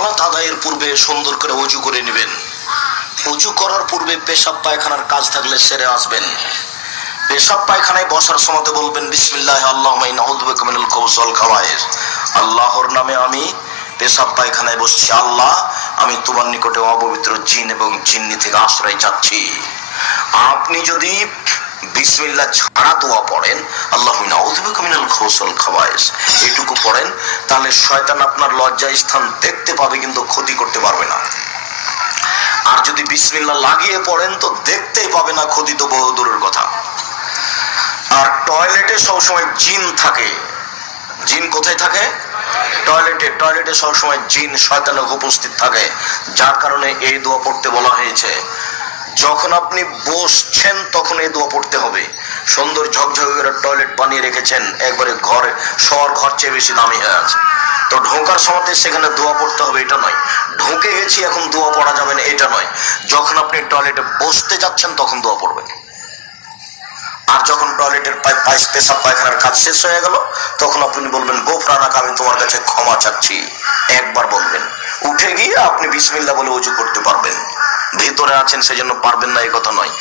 সালাত আদায়ের পূর্বে সুন্দর করে ওযু করে নেবেন। ওযু করার পূর্বে পেশাব পায়খানার কাজ থাকলে সেরে আসবেন। পেশাব পায়খানায় বসার সময় বলবেন বিসমিল্লাহ আল্লাহুম্মা ইন্নী আউযু বিকা মিনাল খুবুসি ওয়াল খাবায়েস। আল্লাহর নামে আমি পেশাব পায়খানায় বসছি, আল্লাহ আমি তোমার নিকটে অপবিত্র জিন এবং জিন্নি থেকে আশ্রয় চাচ্ছি। আপনি যদি বিসমিল্লাহ ছাড়া দোয়া পড়েন, আল্লাহুম্মা ইন্নী আউযু বিকা মিনাল খুবুসি ওয়াল খাবায়েস, এইটুকু পড়েন, তাহলে শয়তান আপনার লজ্জা স্থান দেখতে পাবে কিন্তু ক্ষতি করতে পারবে না। আর যদি বিসমিল্লাহ লাগিয়ে পড়েন তো দেখতেই পাবে না, ক্ষতি তো বহু দূরের কথা। আর টয়লেটে সবসময় জিন থাকে। জিন কোথায় থাকে? টয়লেটে। টয়লেটে সবসময় জিন শয়তান উপস্থিত থাকে, যার কারণে এই দোয়া পড়তে বলা হয়েছে। যখন আপনি বসছেন তখন এই দোয়া পড়তে হবে। সুন্দর ঝকঝকে করে টয়লেট বানিয়ে রেখেছেন, একবারে ঘরে শহর ঘর চেয়ে বেশি দামি হয়ে আছে, তো ঢোকার সময় সেখানে দোয়া পড়তে হবে এটা নয়, ঢুকে গেছি এখন দোয়া পড়া যাবে না এটা নয়। যখন আপনি টয়লেটে বসতে যাচ্ছেন তখন দোয়া পড়বেন। আর যখন টয়লেটের পেশাব পায়খানার কাজ শেষ হয়ে গেল তখন আপনি বলবেন গোফরানাক, আমি তোমার কাছে ক্ষমা চাচ্ছি, একবার বলবেন। উঠে গিয়ে আপনি বিসমিল্লাহ বলে ওযু করতে পারবেন। ভিতরে আছেন সেজন্য পারবেন না এই কথা নয়।